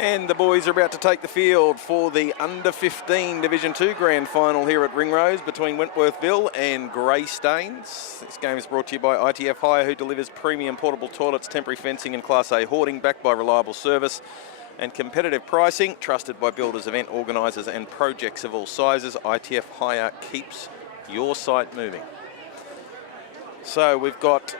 And the boys are about to take the field for the Under-15 Division 2 Grand Final here at Ringrose between Wentworthville and Greystanes. This game is brought to you by ITF Hire, who delivers premium portable toilets, temporary fencing and Class A hoarding, backed by reliable service and competitive pricing, trusted by builders, event organisers and projects of all sizes. ITF Hire keeps your site moving. So we've got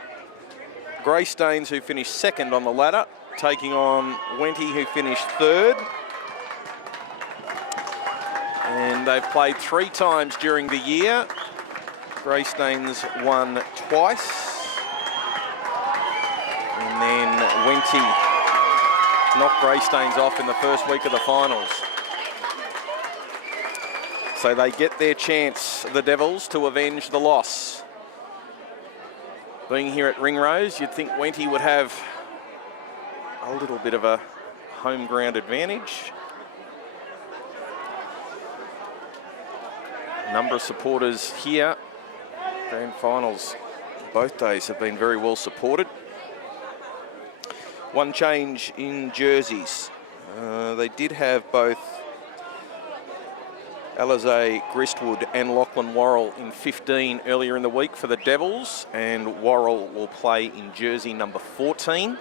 Greystanes, who finished second on the ladder, taking on Wenty, who finished third. And they've played 3 times during the year. Greystanes won twice. And then Wenty knocked Greystanes off in the first week of the finals. So they get their chance, the Devils, to avenge the loss. Being here at Ringrose, you'd think Wenty would have a little bit of a home ground advantage. Number of supporters here. Grand finals both days have been very well supported. One change in jerseys. They did have both Alize Gristwood and Lachlan Worrell in 15 earlier in the week for the Devils, and Worrell will play in jersey number 14.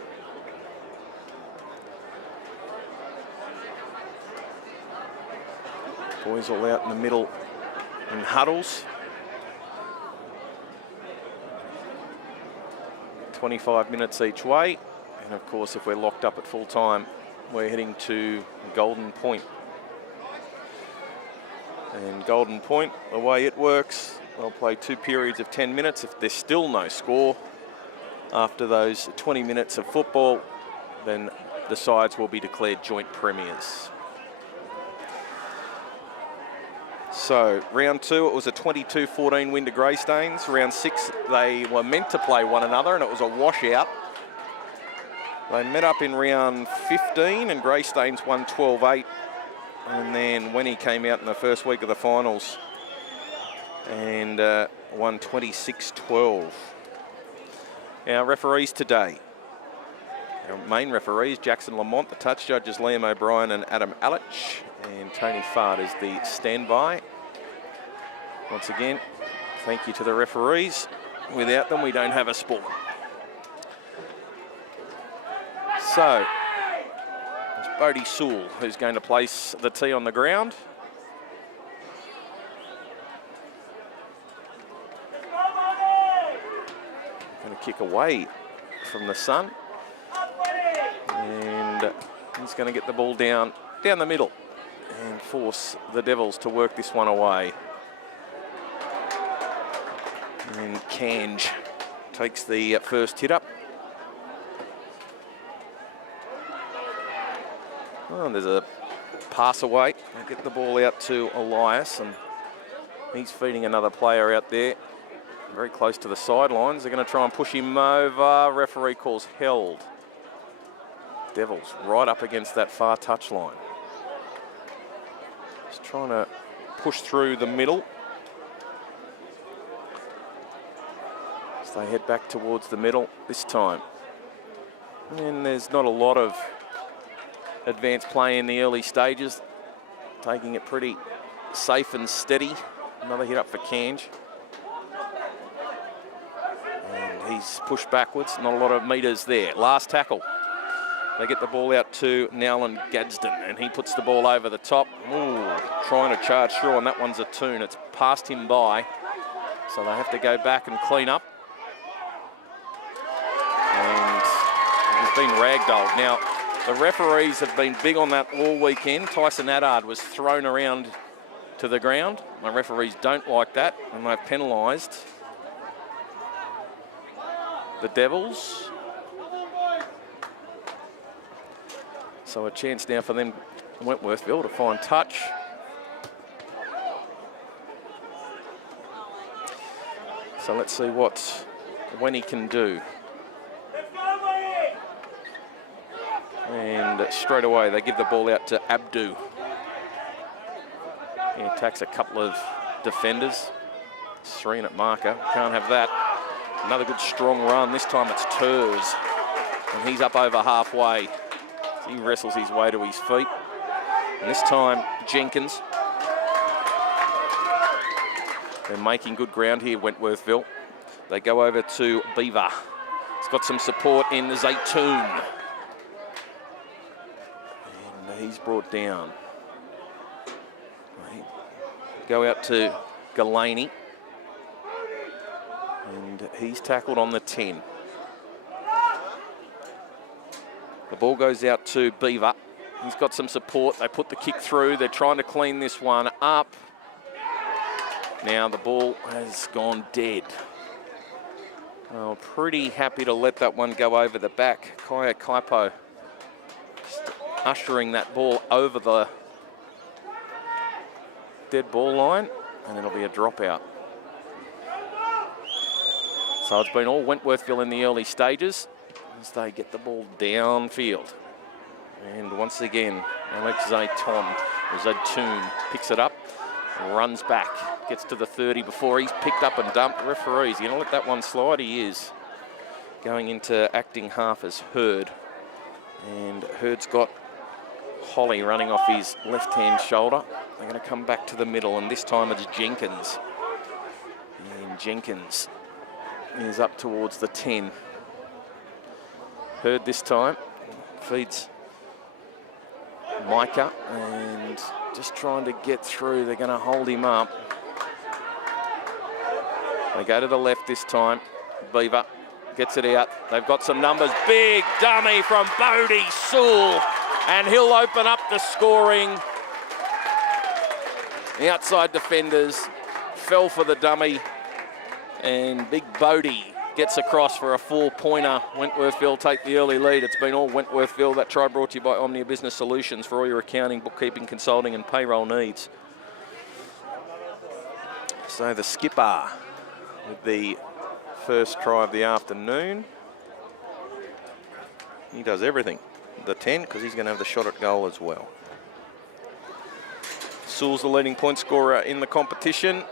Boys all out in the middle in huddles. 25 minutes each way. And of course, if we're locked up at full time, we're heading to Golden Point. And Golden Point, the way it works, they'll play 2 periods of 10 minutes. If there's still no score after those 20 minutes of football, then the sides will be declared joint premiers. So, round 2, it was a 22-14 win to Greystanes. Round 6, they were meant to play one another, and it was a washout. They met up in round 15, and Greystanes won 12-8. And then Wenty came out in the first week of the finals and won 26-12. Our referees today. Our main referees, Jackson Lamont. The touch judges, Liam O'Brien and Adam Alich. And Tony Fard is the standby. Once again, thank you to the referees. Without them, we don't have a sport. So, it's Bodie Sewell who's going to place the tee on the ground. Going to kick away from the sun. And he's going to get the ball down the middle and force the Devils to work this one away. And Kange takes the first hit up. Oh, and there's a pass away. They'll get the ball out to Elias, and he's feeding another player out there, very close to the sidelines. They're going to try and push him over. Referee calls held. Devils right up against that far touchline. Just trying to push through the middle. As they head back towards the middle this time. And there's not a lot of advanced play in the early stages. Taking it pretty safe and steady. Another hit up for Kange. And he's pushed backwards. Not a lot of metres there. Last tackle. They get the ball out to Nowlan Gadsden, and he puts the ball over the top. Ooh, trying to charge through, and that one's a tune. It's passed him by, so they have to go back and clean up. And he's been ragdolled. Now, the referees have been big on that all weekend. Tyson Addard was thrown around to the ground. The referees don't like that, and they've penalised the Devils. So a chance now for them, Wentworthville, to find touch. So let's see what Wenty can do. And straight away they give the ball out to Abdu. He attacks a couple of defenders. 3 at marker, can't have that. Another good strong run, this time it's Turs. And he's up over halfway. He wrestles his way to his feet. And this time, Jenkins. They're making good ground here, Wentworthville. They go over to Beaver. He's got some support in Zaytoon. And he's brought down. They go out to Galaney. And he's tackled on the 10. The ball goes out to Beaver. He's got some support. They put the kick through. They're trying to clean this one up. Now the ball has gone dead. Oh, pretty happy to let that one go over the back. Kaya Kaipo just ushering that ball over the dead ball line, and it'll be a dropout. So it's been all Wentworthville in the early stages as they get the ball downfield. And once again, Alex Zaytoon picks it up, runs back, gets to the 30 before he's picked up and dumped. Referees, you know, let that one slide. He is going into acting half as Hurd. And Hurd's got Holly running off his left-hand shoulder. They're going to come back to the middle, and this time it's Jenkins. And Jenkins is up towards the 10. Hurd this time feeds Micah and just trying to get through. They're going to hold him up. They go to the left this time. Beaver gets it out. They've got some numbers. Big dummy from Bodie Sewell, and he'll open up the scoring. The outside defenders fell for the dummy, and Big Bodie gets across for a 4-pointer. Wentworthville take the early lead. It's been all Wentworthville. That try brought to you by Omnia Business Solutions for all your accounting, bookkeeping, consulting and payroll needs. So the skipper with the first try of the afternoon. He does everything. The 10, because he's going to have the shot at goal as well. Sewell's the leading point scorer in the competition.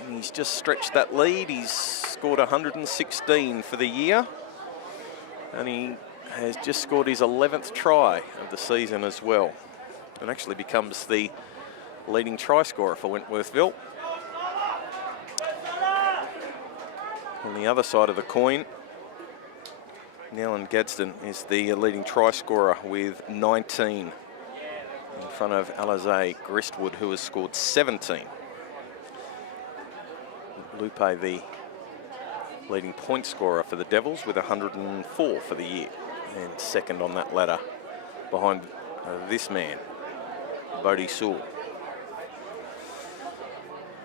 And he's just stretched that lead. He's scored 116 for the year. And he has just scored his 11th try of the season as well. And actually becomes the leading try scorer for Wentworthville. On the other side of the coin, Alan Gadsden is the leading try scorer with 19 in front of Alize Gristwood, who has scored 17. Lupe, the leading point scorer for the Devils, with 104 for the year, and second on that ladder behind this man, Bodie Sewell.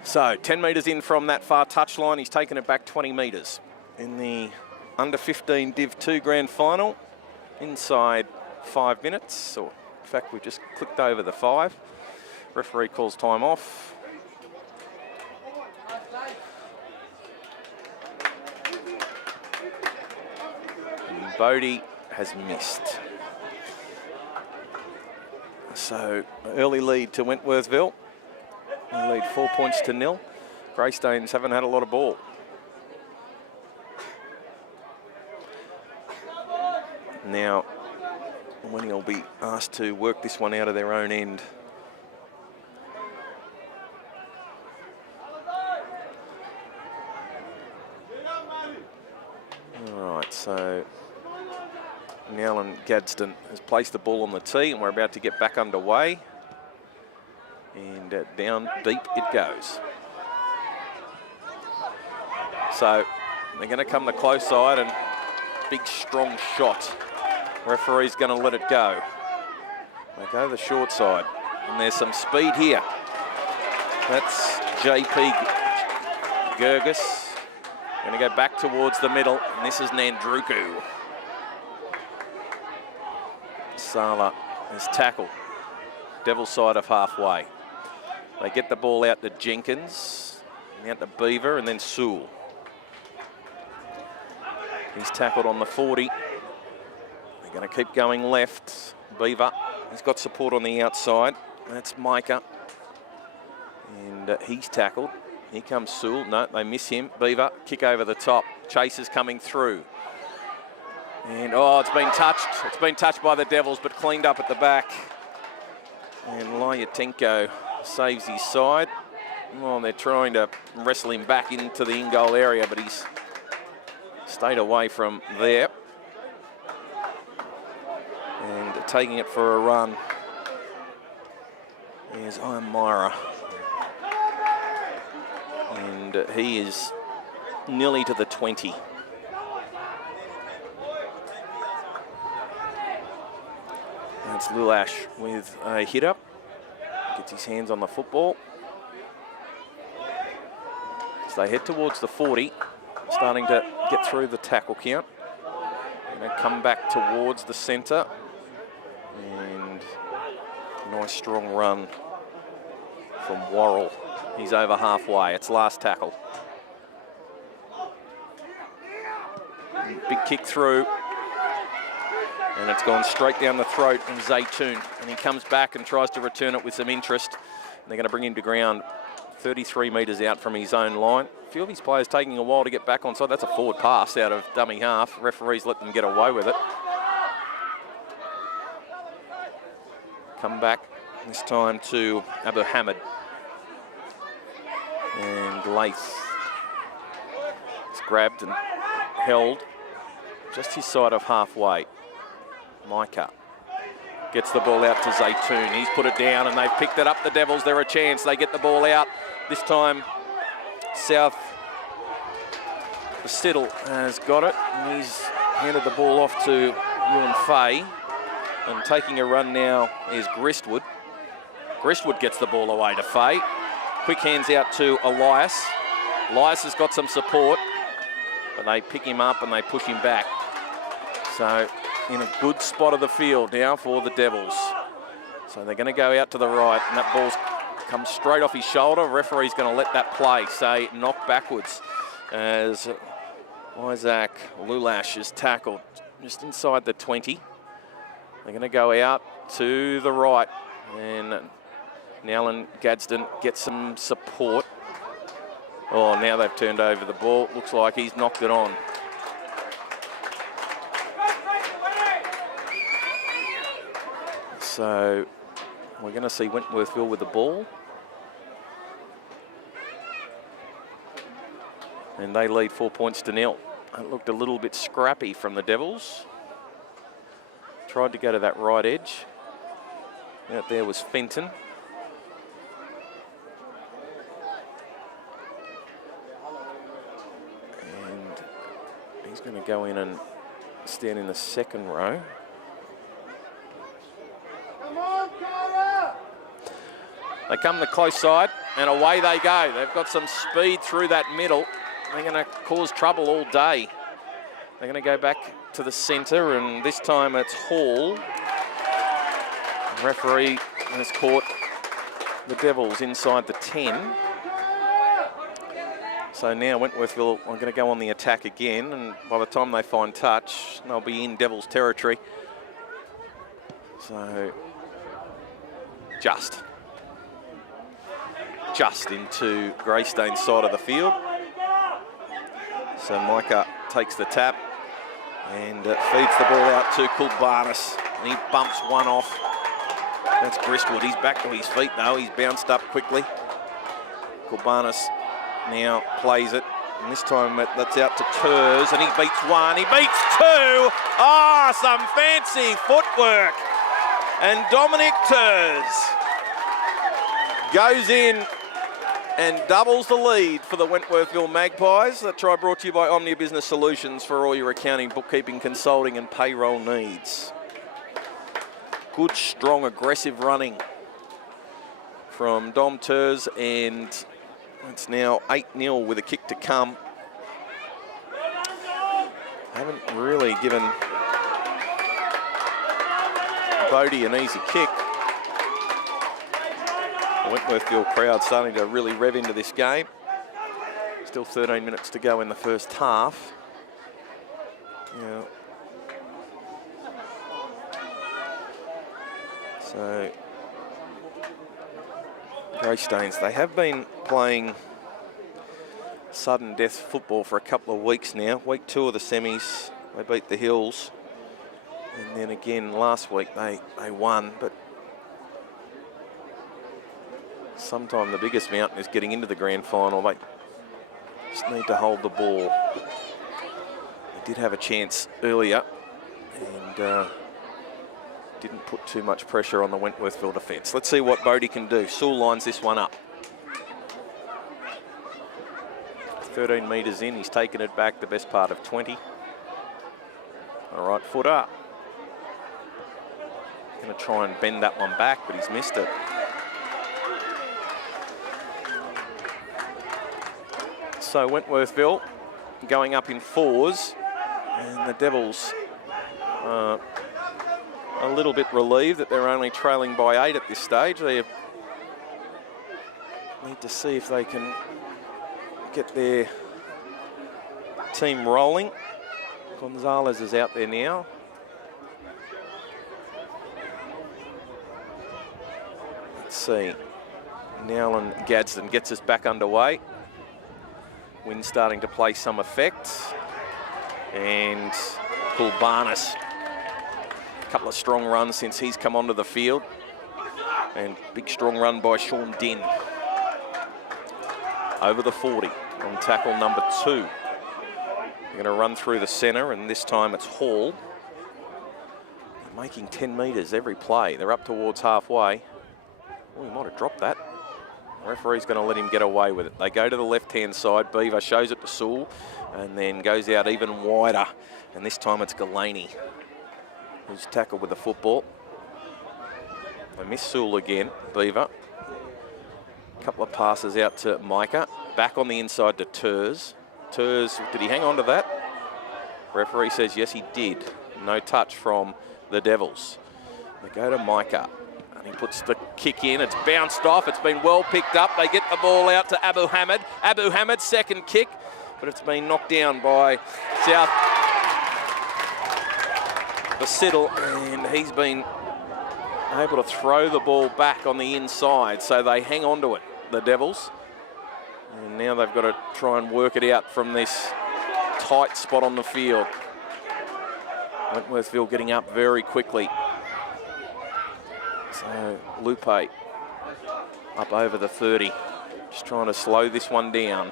So 10 metres in from that far touchline, he's taken it back 20 metres. In the under 15 Div 2 grand final, inside 5 minutes, or in fact we've just clicked over the 5. Referee calls time off. And Bodie has missed. So early lead to Wentworthville. They lead 4 points to 0. Greystanes haven't had a lot of ball. Now, Winnie will be asked to work this one out of their own end. All right, so Alan Gadsden has placed the ball on the tee, and we're about to get back underway. And down deep it goes. So they're going to come the close side, and big strong shot. Referee's going to let it go. They go the short side, and there's some speed here. That's JP Gergis. Going to go back towards the middle, and this is Nandruku. Sala is tackled. Devil's side of halfway. They get the ball out to Jenkins, and out to Beaver, and then Sewell. He's tackled on the 40. They're going to keep going left. Beaver, he's got support on the outside. That's Micah. And he's tackled. Here comes Sewell. No, they miss him. Beaver, kick over the top. Chase is coming through. And, oh, it's been touched. It's been touched by the Devils, but cleaned up at the back. And Lyatenko saves his side. Well, they're trying to wrestle him back into the in-goal area, but he's stayed away from there. And taking it for a run is Myra. And he is nearly to the 20. That's Lulash with a hit up. Gets his hands on the football. So they head towards the 40, starting to get through the tackle count. And they come back towards the centre. And a nice strong run from Worrell. He's over halfway. It's last tackle. And big kick through. And it's gone straight down the throat of Zaytoon. And he comes back and tries to return it with some interest. And they're going to bring him to ground 33 metres out from his own line. A few of his players taking a while to get back on side. That's a forward pass out of dummy half. Referees let them get away with it. Come back this time to Abu Hamid. And Lath. It's grabbed and held just his side of halfway. Micah gets the ball out to Zaytoon. He's put it down and they've picked it up, the Devils. They're a chance. They get the ball out. This time, South Siddle has got it. And he's handed the ball off to Ewan Fay. And taking a run now is Gristwood. Gristwood gets the ball away to Fay. Quick hands out to Elias. Elias has got some support, but they pick him up and they push him back. So in a good spot of the field now for the Devils. So they're going to go out to the right, and that ball's comes straight off his shoulder. Referee's going to let that play, say knock backwards, as Isaac Lulash is tackled just inside the 20. They're going to go out to the right, and Nowlan Gadsden gets some support. Oh, now they've turned over the ball. Looks like he's knocked it on. So we're going to see Wentworthville with the ball. And they lead 4 points to nil. It looked a little bit scrappy from the Devils. Tried to go to that right edge. Out there was Fenton. And he's going to go in and stand in the second row. They come the close side, and away they go. They've got some speed through that middle. They're going to cause trouble all day. They're going to go back to the centre, and this time it's Hall. The referee has caught the Devils inside the 10. So now Wentworthville are going to go on the attack again, and by the time they find touch, they'll be in Devils territory. So just into Greystanes' side of the field. So Micah takes the tap and feeds the ball out to Kulbarnis. And he bumps one off. That's Gristwood. He's back to his feet though. He's bounced up quickly. Kulbarnis now plays it. And this time that's out to Turs, and he beats one. He beats two. Ah, some fancy footwork. And Dominic Turs goes in and doubles the lead for the Wentworthville Magpies. That try brought to you by Omnia Business Solutions for all your accounting, bookkeeping, consulting and payroll needs. Good, strong, aggressive running from Dom Turs, and it's now 8-0 with a kick to come. Haven't really given Bodie an easy kick. The Wentworthville crowd starting to really rev into this game. Still 13 minutes to go in the first half. Yeah. So Greystanes, they have been playing sudden death football for a couple of weeks now. Week 2 of the semis They beat the Hills. And then again last week they won, but sometime the biggest mountain is getting into the grand final. They just need to hold the ball. They did have a chance earlier and didn't put too much pressure on the Wentworthville defence. Let's see what Bodie can do. Sewell lines this one up. 13 metres in, he's taken it back the best part of 20. All right, footer. Going to try and bend that one back, but he's missed it. So Wentworthville going up in 4s, and the Devils a little bit relieved that they're only trailing by 8 at this stage. They need to see if they can get their team rolling. Gonzalez is out there now. Let's see. Nowlan Gadsden gets us back underway. Wind starting to play some effect. And Kulbarnis. A couple of strong runs since he's come onto the field. And big strong run by Sean Din. Over the 40 on tackle number 2. They're going to run through the centre, and this time it's Hall. They're making 10 metres every play. They're up towards halfway. Oh, he might have dropped that. The referee's going to let him get away with it. They go to the left-hand side. Beaver shows it to Sewell and then goes out even wider. And this time it's Galaney who's tackled with the football. They miss Sewell again, Beaver. A couple of passes out to Micah. Back on the inside to Turs. Turs, did he hang on to that? Referee says yes, he did. No touch from the Devils. They go to Micah. And he puts the kick in. It's bounced off. It's been well picked up. They get the ball out to Abu Hamid. Abu Hamid, second kick. But it's been knocked down by South Basidal. And he's been able to throw the ball back on the inside. So they hang on to it, the Devils. And now they've got to try and work it out from this tight spot on the field. Wentworthville getting up very quickly. So Lupe up over the 30, just trying to slow this one down.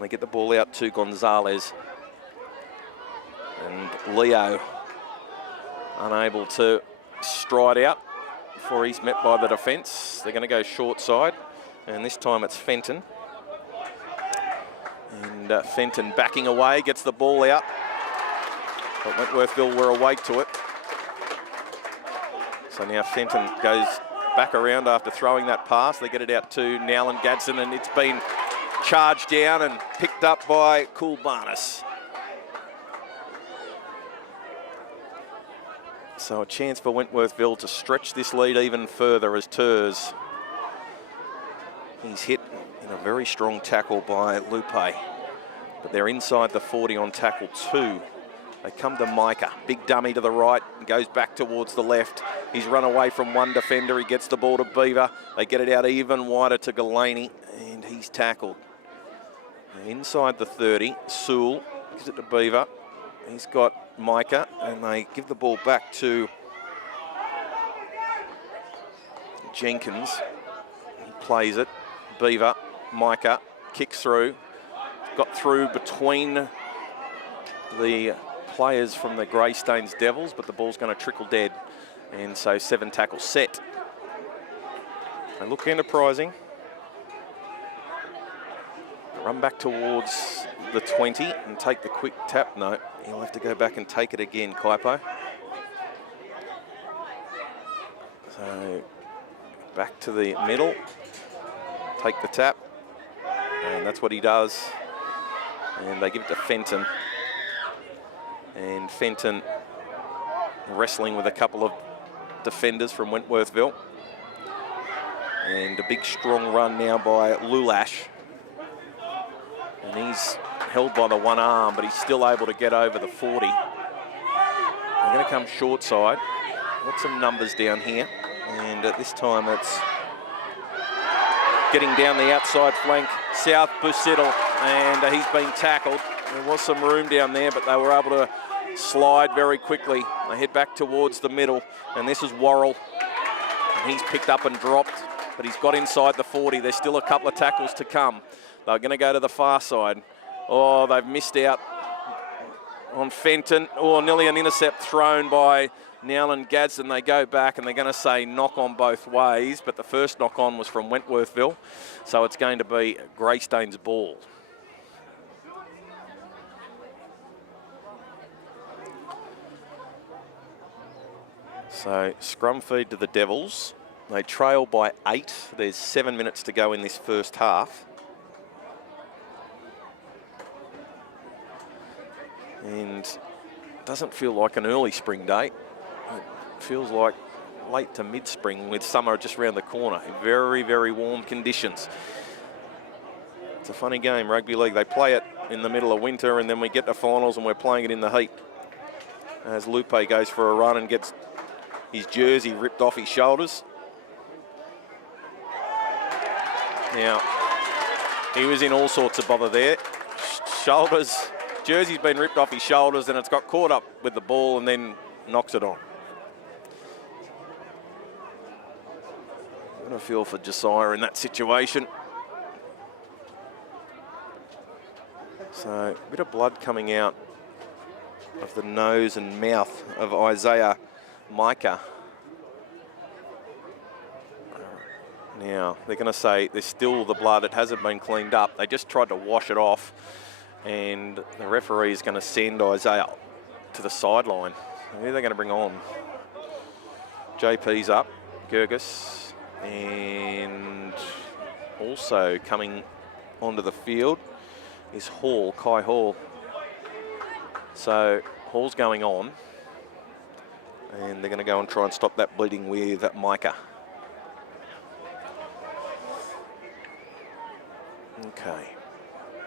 They get the ball out to Gonzalez. And Leo unable to stride out before he's met by the defence. They're going to go short side, and this time it's Fenton. And Fenton backing away, gets the ball out. But Wentworthville were awake to it. So now Fenton goes back around after throwing that pass. They get it out to Nowlan Gadsden, and it's been charged down and picked up by Kulbarnis. So a chance for Wentworthville to stretch this lead even further as Turs. He's hit in a very strong tackle by Lupe. But they're inside the 40 on tackle 2. They come to Micah, big dummy to the right, goes back towards the left. He's run away from one defender, he gets the ball to Beaver. They get it out even wider to Galaney, and he's tackled. Inside the 30, Sewell gives it to Beaver. He's got Micah, and they give the ball back to Jenkins. He plays it, Beaver, Micah, kicks through. Got through between the players from the Greystanes Devils, but the ball's going to trickle dead. And so 7 tackle set. They look enterprising. Run back towards the 20 and take the quick tap. No, he'll have to go back and take it again, Kaipo. So back to the middle, take the tap, and that's what he does. And they give it to Fenton. And Fenton wrestling with a couple of defenders from Wentworthville. And a big strong run now by Lulash. And he's held by the one arm, but he's still able to get over the 40. They're going to come short side. Got some numbers down here. And at this time it's getting down the outside flank, South Busiddle, and he's been tackled. There was some room down there, but they were able to slide very quickly. They head back towards the middle, and this is Worrell. And he's picked up and dropped, but he's got inside the 40. There's still a couple of tackles to come. They're going to go to the far side. Oh, they've missed out on Fenton. Oh, nearly an intercept thrown by Nowell and Gadsden. They go back and they're going to say knock on both ways, but the first knock on was from Wentworthville, so it's going to be Greystanes' ball. So scrum feed to the Devils. They trail by 8. There's 7 minutes to go in this first half. And it doesn't feel like an early spring day. It feels like late to mid-spring with summer just around the corner. Very, very warm conditions. It's a funny game, rugby league. They play it in the middle of winter and then we get to finals and we're playing it in the heat. As Lupe goes for a run and gets his jersey ripped off his shoulders. Now, he was in all sorts of bother there. Shoulders, jersey's been ripped off his shoulders and it's got caught up with the ball and then knocks it on. What a feel for Josiah in that situation. So, a bit of blood coming out of the nose and mouth of Isaiah Micah. Now, they're going to say there's still the blood. It hasn't been cleaned up. They just tried to wash it off. And the referee is going to send Isaiah to the sideline. Who are they going to bring on? JP's up, Gergis. And also coming onto the field is Hall, Kai Hall. So Hall's going on. And they're going to go and try and stop that bleeding with Micah. Okay.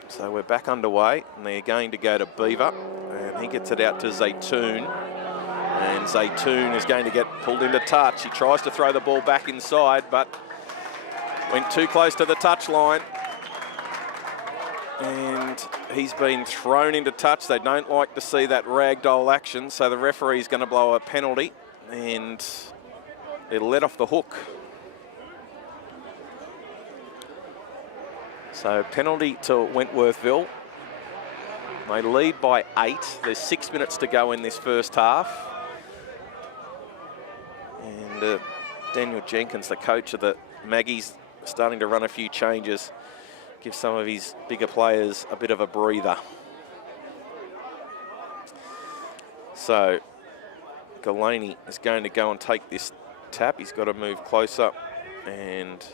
So we're back underway, and they're going to go to Beaver, and he gets it out to Zaytoon, and Zaytoon is going to get pulled into touch. He tries to throw the ball back inside, but went too close to the touch line, and he's been thrown into touch. They don't like to see that ragdoll action, so the referee's going to blow a penalty, and it'll let off the hook. So penalty to Wentworthville. They lead by 8. There's 6 minutes to go in this first half. And Daniel Jenkins, the coach of the Maggies, starting to run a few changes. Give some of his bigger players a bit of a breather. So Galaney is going to go and take this tap. He's got to move closer. And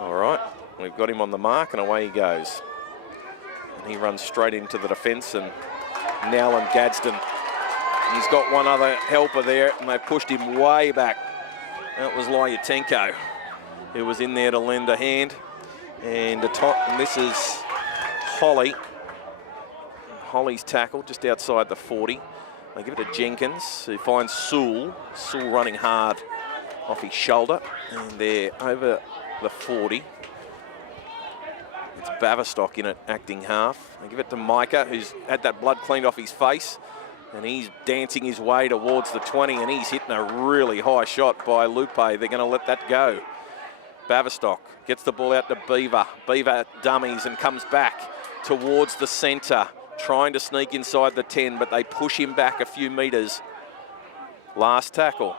all right. We've got him on the mark and away he goes. And he runs straight into the defence and Nowell and Gadsden. He's got one other helper there and they've pushed him way back. That was Lyatenko who was in there to lend a hand. And this is Holly. Holly's tackle just outside the 40. They give it to Jenkins who finds Sewell. Sewell running hard off his shoulder. And they're over the 40. It's Baverstock in it, acting half. They give it to Micah, who's had that blood cleaned off his face. And he's dancing his way towards the 20, and he's hitting a really high shot by Lupe. They're going to let that go. Baverstock gets the ball out to Beaver. Beaver dummies and comes back towards the centre, trying to sneak inside the 10, but they push him back a few metres. Last tackle.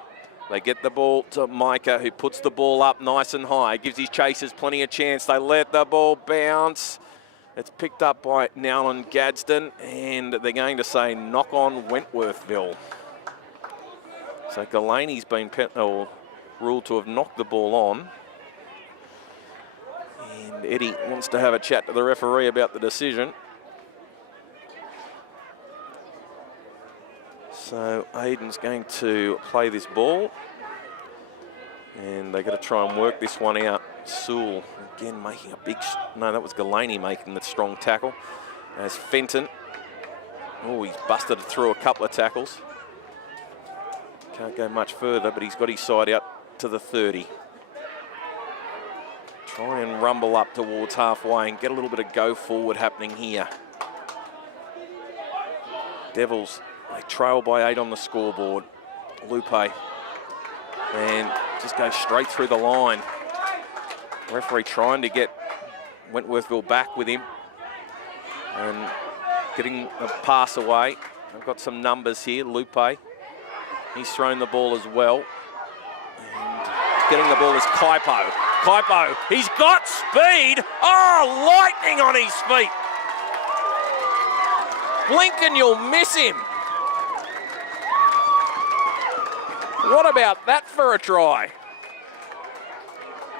They get the ball to Micah, who puts the ball up nice and high, gives his chasers plenty of chance. They let the ball bounce. It's picked up by Nowell and Gadsden, and they're going to say knock on Wentworthville. So Galaney's been ruled to have knocked the ball on. And Eddie wants to have a chat to the referee about the decision. So Aiden's going to play this ball. And they've got to try and work this one out. Sewell again making a big... No, that was Galaney making the strong tackle. As Fenton. Oh, he's busted through a couple of tackles. Can't go much further, but he's got his side out to the 30. Try and rumble up towards halfway and get a little bit of go forward happening here. Devils, they trail by 8 on the scoreboard. Lupe, and just goes straight through the line. Referee trying to get Wentworthville back with him and getting a pass away. I've got some numbers here. Lupe, he's thrown the ball as well. And getting the ball is Kaipo. Kaipo, he's got speed. Oh, lightning on his feet. Blink and you'll miss him. What about that for a try?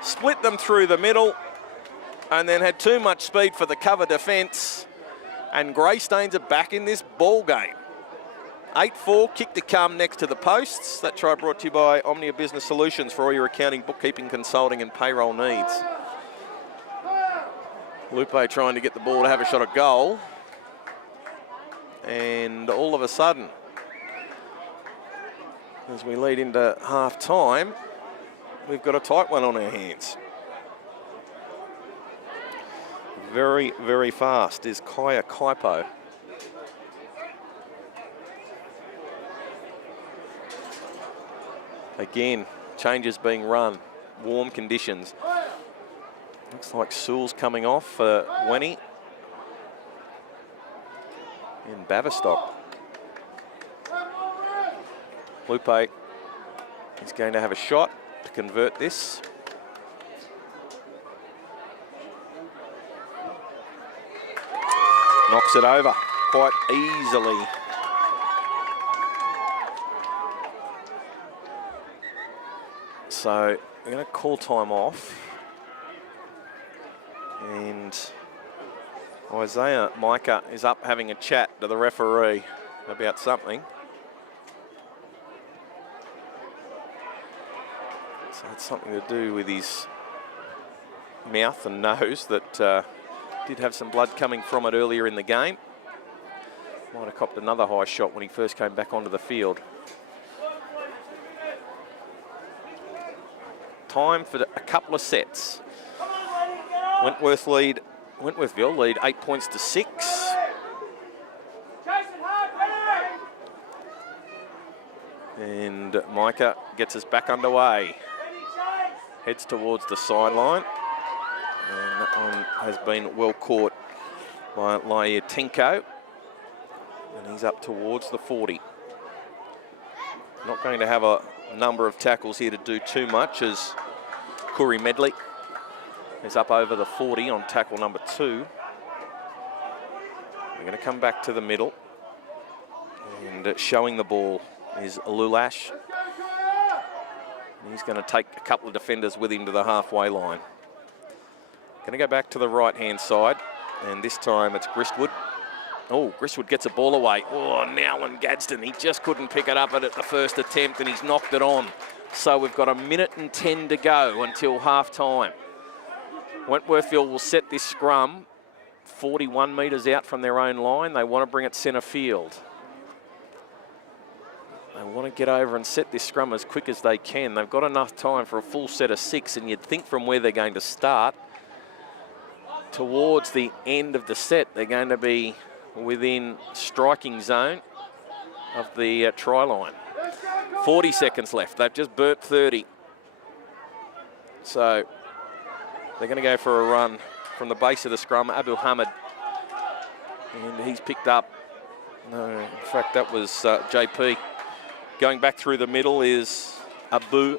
Split them through the middle and then had too much speed for the cover defence. And Greystanes are back in this ball game. 8-4, kick to come next to the posts. That try brought to you by Omnia Business Solutions for all your accounting, bookkeeping, consulting and payroll needs. Lupe trying to get the ball to have a shot at goal. And all of a sudden, as we lead into half time, we've got a tight one on our hands. Very, very fast is Kaya Kaipo. Again, changes being run, warm conditions. Looks like Sewell's coming off for Wenny in Bavistock. Lupe is going to have a shot to convert this. Knocks it over quite easily. So we're going to call time off. And Isaiah Micah is up having a chat to the referee about something. So it's something to do with his mouth and nose that did have some blood coming from it earlier in the game. Might have copped another high shot when he first came back onto the field. Time for a couple of sets. Wentworthville lead 8 points to 6. And Micah gets us back underway. Heads towards the sideline. And that one has been well caught by Laiatinko. And he's up towards the 40. Not going to have a number of tackles here to do too much as Corey Medley is up over the 40 on tackle number 2. We're going to come back to the middle. And showing the ball is Lulash. He's going to take a couple of defenders with him to the halfway line. Going to go back to the right-hand side, and this time it's Gristwood. Oh, Gristwood gets a ball away. Oh, Nowlan Gadsden, he just couldn't pick it up at the first attempt, and he's knocked it on. So we've got 1 minute and 10 to go until half-time. Wentworthville will set this scrum 41 metres out from their own line. They want to bring it centre field. They want to get over and set this scrum as quick as they can. They've got enough time for a full set of 6, and you'd think from where they're going to start, towards the end of the set, they're going to be within striking zone of the try line. 40 seconds left. They've just burnt 30. So they're going to go for a run from the base of the scrum. Abdul Hamid, and he's picked up. No, in fact, that was JP. Going back through the middle is Abdu.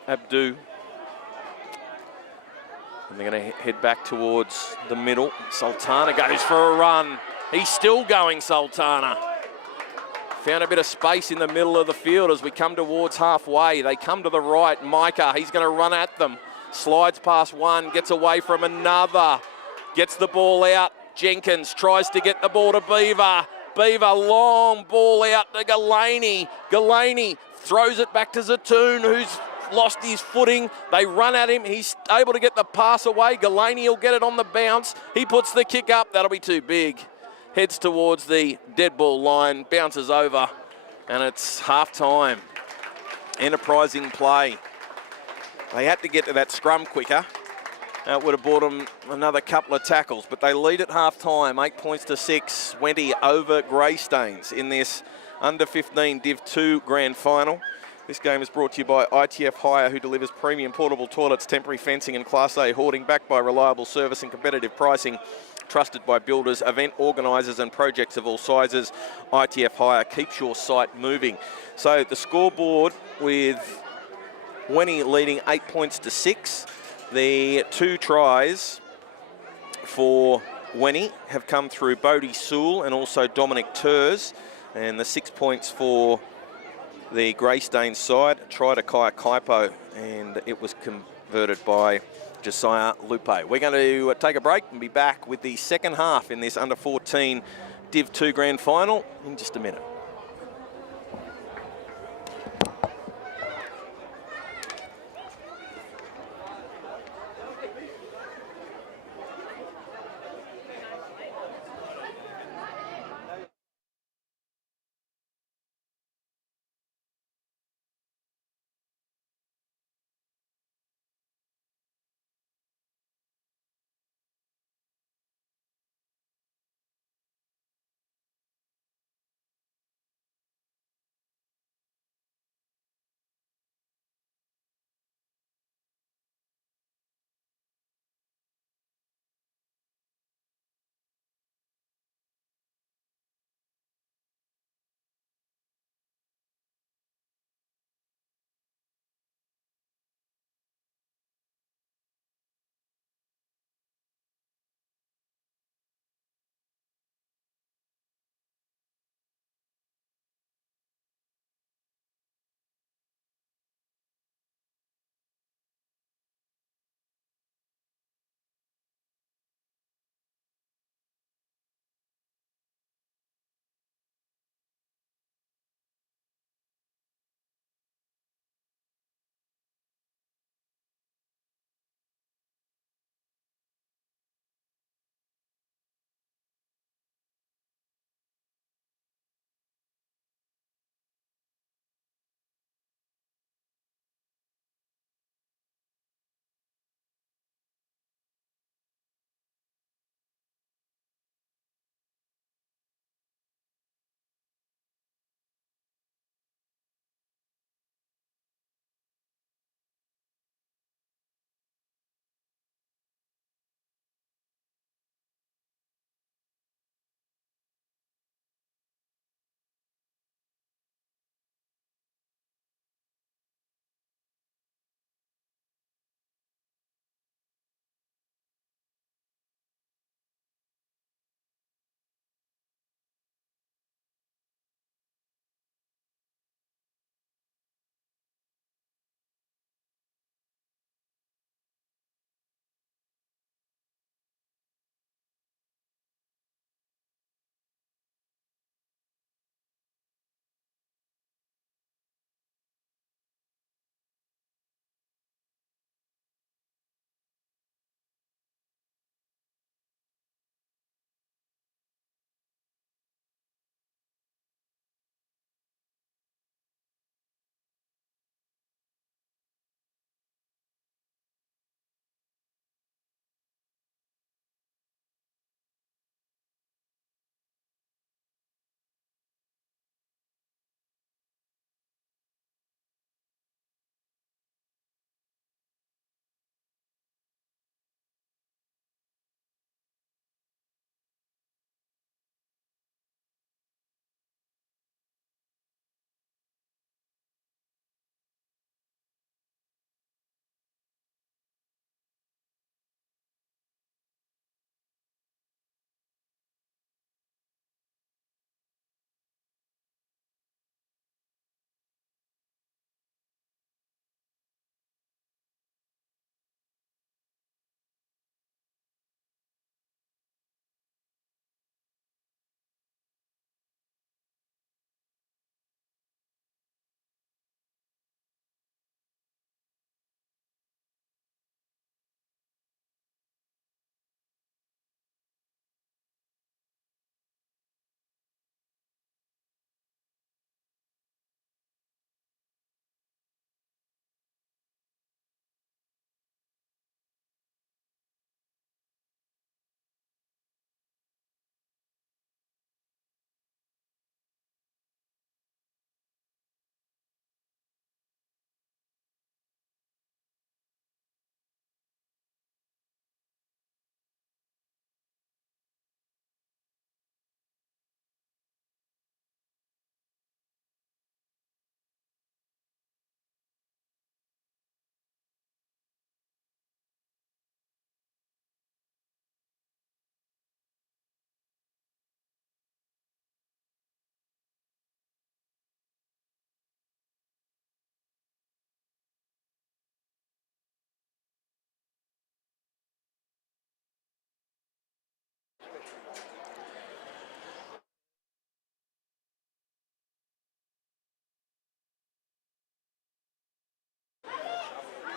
And they're going to head back towards the middle. Sultana goes for a run. He's still going, Sultana. Found a bit of space in the middle of the field as we come towards halfway. They come to the right. Micah, he's going to run at them. Slides past one, gets away from another. Gets the ball out. Jenkins tries to get the ball to Beaver. Beaver, long ball out to Galaney. Galaney throws it back to Zatoon, who's lost his footing. They run at him. He's able to get the pass away. Galaney will get it on the bounce. He puts the kick up. That'll be too big. Heads towards the dead ball line, bounces over, and it's half-time. Enterprising play. They had to get to that scrum quicker. It would have bought them another couple of tackles, but they lead at half-time, 8 points to 6. Wenty over Greystanes in this Under 15 Div 2 Grand Final. This game is brought to you by ITF Hire, who delivers premium portable toilets, temporary fencing and Class A hoarding, backed by reliable service and competitive pricing, trusted by builders, event organisers and projects of all sizes. ITF Hire keeps your site moving. So the scoreboard with Wenny leading 8 points to 6. The 2 tries for Wenny have come through Bodie Sewell and also Dominic Turs, and the 6 points for the Greystanes side, try to Kai Kaipo, and it was converted by Josiah Lupe. We're going to take a break and be back with the second half in this under 14 Div 2 Grand Final in just a minute.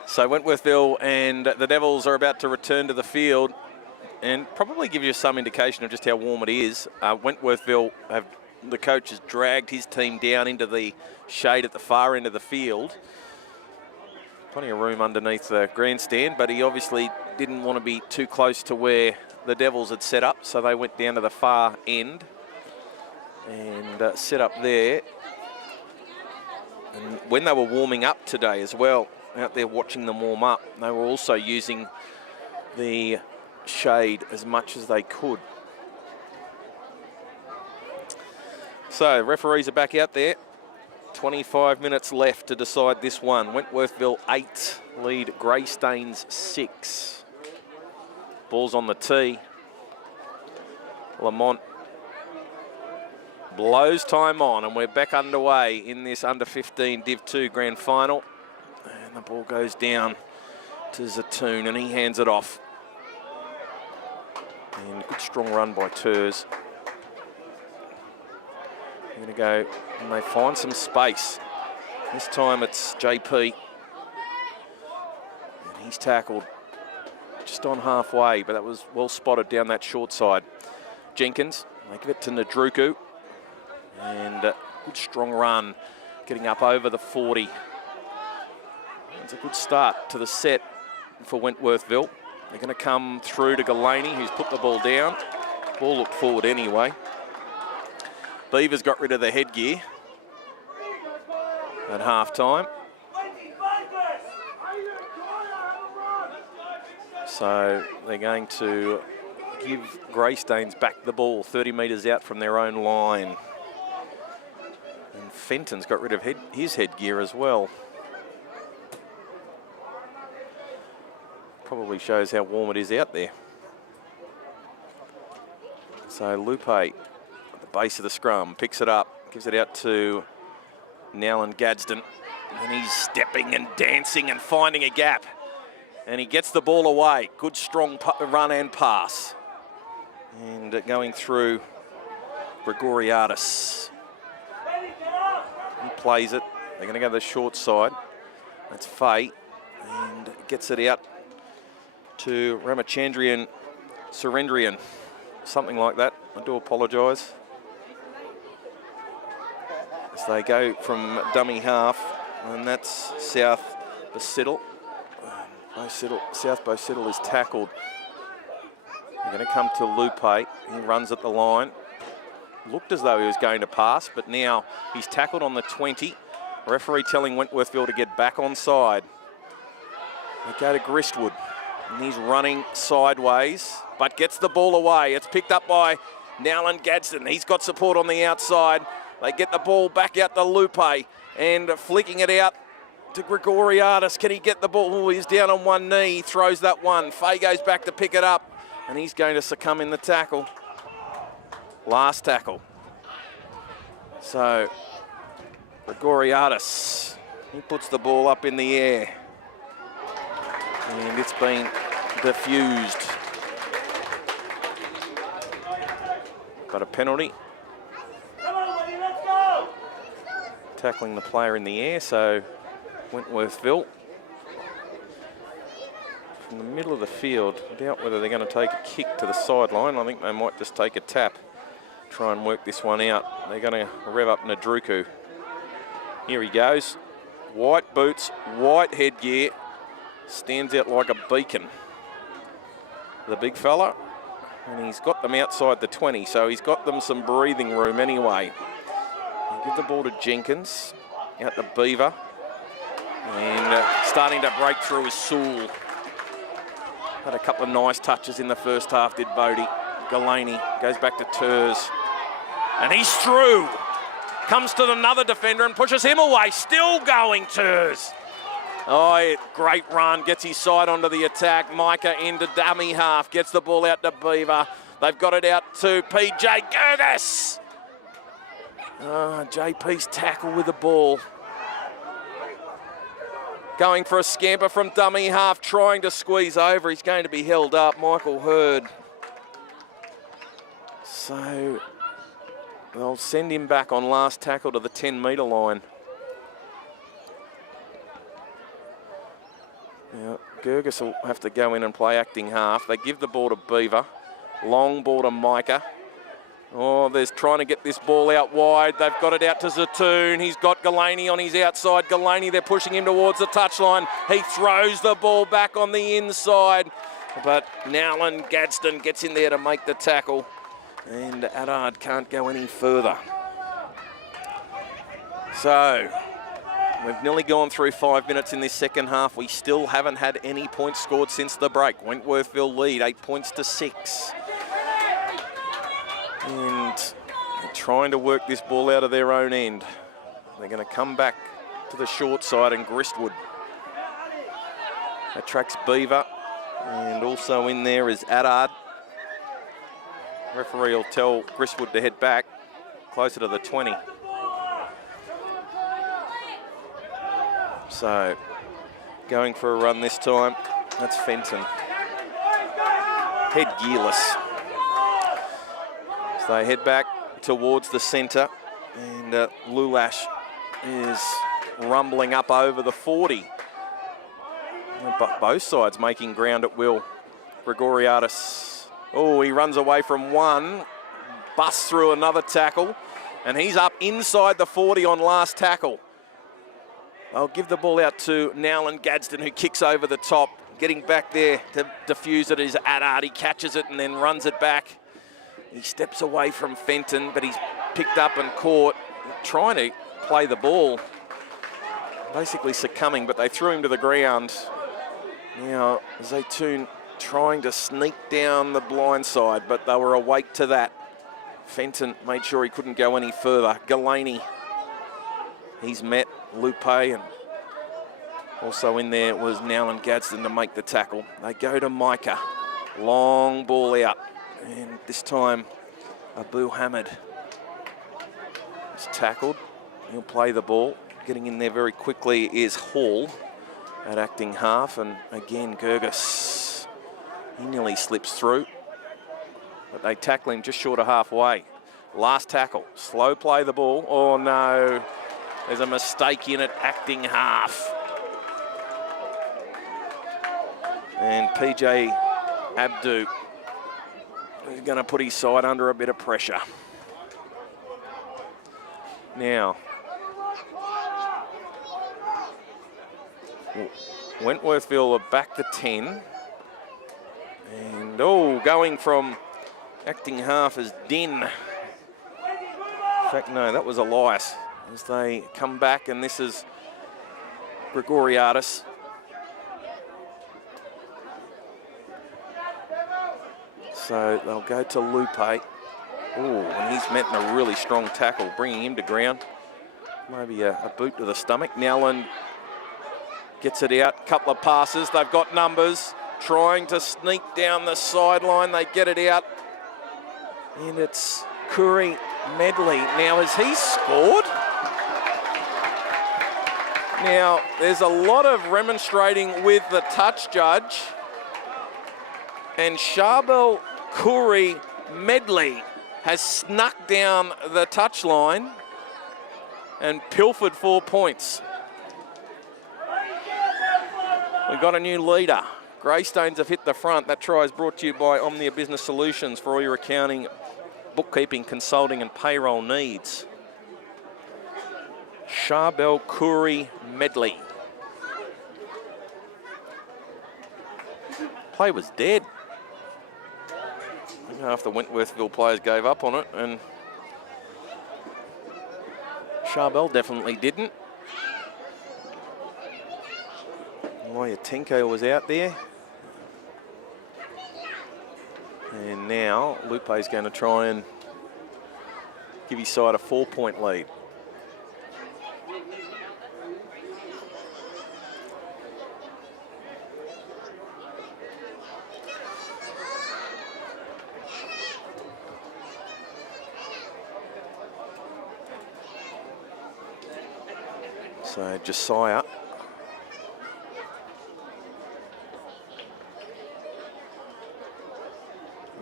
So Wentworthville and the Devils are about to return to the field and probably give you some indication of just how warm it is. Wentworthville, the coach has dragged his team down into the shade at the far end of the field. Plenty of room underneath the grandstand, but he obviously didn't want to be too close to where the Devils had set up, so they went down to the far end and set up there. And when they were warming up today as well, out there watching them warm up, they were also using the shade as much as they could. So referees are back out there. 25 minutes left to decide this one. Wentworthville 8, lead Greystanes 6. Ball's on the tee. Lamont blows time on, and we're back underway in this under-15 Div 2 grand final. And the ball goes down to Zatoon, and he hands it off. And a good strong run by Turs. They're going to go, and they find some space. This time it's JP. And he's tackled just on halfway, but that was well spotted down that short side. Jenkins, they give it to Nadruku. And a good strong run, getting up over the 40. It's a good start to the set for Wentworthville. They're going to come through to Galaney, who's put the ball down. Ball looked forward anyway. Beavers got rid of the headgear at half-time. So they're going to give Greystanes back the ball 30 metres out from their own line. And Fenton's got rid of his headgear as well. Probably shows how warm it is out there. So Lupe at the base of the scrum, picks it up, gives it out to Nowlan Gadsden. And he's stepping and dancing and finding a gap. And he gets the ball away. Good strong run and pass. And going through Gregoriadis. He plays it. They're going to go to the short side. That's Faye. And gets it out to Ramachandrian Surendrian. Something like that. I do apologise. As they go from dummy half. And that's South Bosiddle. South Bosiddle is tackled. They're going to come to Lupe. He runs at the line. Looked as though he was going to pass, but now he's tackled on the 20. Referee telling Wentworthville to get back on side. They go to Gristwood, and he's running sideways, but gets the ball away. It's picked up by Nowlan Gadsden. He's got support on the outside. They get the ball back out to Lupe, and flicking it out to Gregoriadis. Can he get the ball? Oh, he's down on one knee. He throws that one. Faye goes back to pick it up, and he's going to succumb in the tackle. Last tackle. So, Gregoriadis, he puts the ball up in the air. And it's been diffused. Got a penalty. Tackling the player in the air, so Wentworthville. From the middle of the field, I doubt whether they're going to take a kick to the sideline. I think they might just take a tap. Try and work this one out. They're going to rev up Nadruku. Here he goes. White boots, white headgear. Stands out like a beacon. The big fella. And he's got them outside the 20, so he's got them some breathing room anyway. He'll give the ball to Jenkins. Out to Beaver. And starting to break through is Sewell. Had a couple of nice touches in the first half, did Bodie. Galaney goes back to Turs. And he's through. Comes to another defender and pushes him away. Still going, Turs. Oh, great run. Gets his side onto the attack. Micah into dummy half. Gets the ball out to Beaver. They've got it out to PJ Gertis. Oh, JP's tackle with the ball. Going for a scamper from dummy half. Trying to squeeze over. He's going to be held up. Michael Hurd. So they'll send him back on last tackle to the 10-metre line. Gergis will have to go in and play acting half. They give the ball to Beaver. Long ball to Micah. Oh, they're trying to get this ball out wide. They've got it out to Zatoon. He's got Galaney on his outside. Galaney, they're pushing him towards the touchline. He throws the ball back on the inside. But Nowlan Gadsden gets in there to make the tackle. And Adard can't go any further. So, we've nearly gone through 5 minutes in this second half. We still haven't had any points scored since the break. Wentworthville lead 8 points to 6. And they're trying to work this ball out of their own end. They're going to come back to the short side, and Gristwood attracts Beaver. And also in there is Adard. Referee will tell Gristwood to head back closer to the 20. So, going for a run this time, that's Fenton. Head gearless. So they head back towards the centre, and Lulash is rumbling up over the 40. But both sides making ground at will. Gregoriadis, oh, he runs away from one, busts through another tackle, and he's up inside the 40 on last tackle. I'll give the ball out to Nowlan Gadsden, who kicks over the top. Getting back there to defuse it is Adard. He catches it and then runs it back. He steps away from Fenton, but he's picked up and caught, trying to play the ball. Basically succumbing, but they threw him to the ground. Now, Zaytoon trying to sneak down the blind side, but they were awake to that. Fenton made sure he couldn't go any further. Galaney, he's met Lupe, and also in there was Nowlan Gadsden to make the tackle. They go to Micah. Long ball out. And this time, Abu Hamid is tackled. He'll play the ball. Getting in there very quickly is Hall at acting half. And again, Gergis, he nearly slips through. But they tackle him just short of halfway. Last tackle, slow play the ball. Oh no, there's a mistake in it, acting half. And PJ Abdu is going to put his side under a bit of pressure. Now, Wentworthville are back to 10. And, oh, going from acting half as Din. In fact, no, that was Elias. As they come back, and this is Gregoriadis. So they'll go to Lupe. Oh, and he's met in a really strong tackle, bringing him to ground. Maybe a boot to the stomach. Nowlan gets it out, couple of passes. They've got numbers, trying to sneak down the sideline. They get it out, and it's Curry Medley. Now, has he scored? Now, there's a lot of remonstrating with the touch judge, and Charbel Curry Medley has snuck down the touchline and pilfered 4 points. We've got a new leader. Greystanes have hit the front. That try is brought to you by Omnia Business Solutions for all your accounting, bookkeeping, consulting and payroll needs. Charbel Curry Medley. Play was dead. Half the Wentworthville players gave up on it, and Charbel definitely didn't. Moyatenko was out there. And now Lupe's going to try and give his side a 4-point lead. So Josiah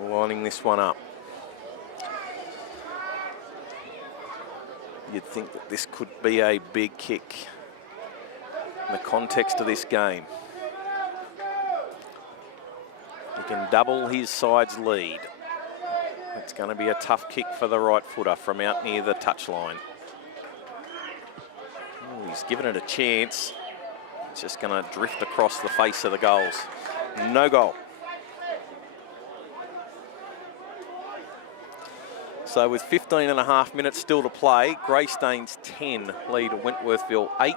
lining this one up. You'd think that this could be a big kick in the context of this game. can double his side's lead. It's going to be a tough kick for the right footer from out near the touchline. He's given it a chance. It's just going to drift across the face of the goals. No goal. So with 15 and a half minutes still to play, Greystanes 10 lead Wentworthville 8.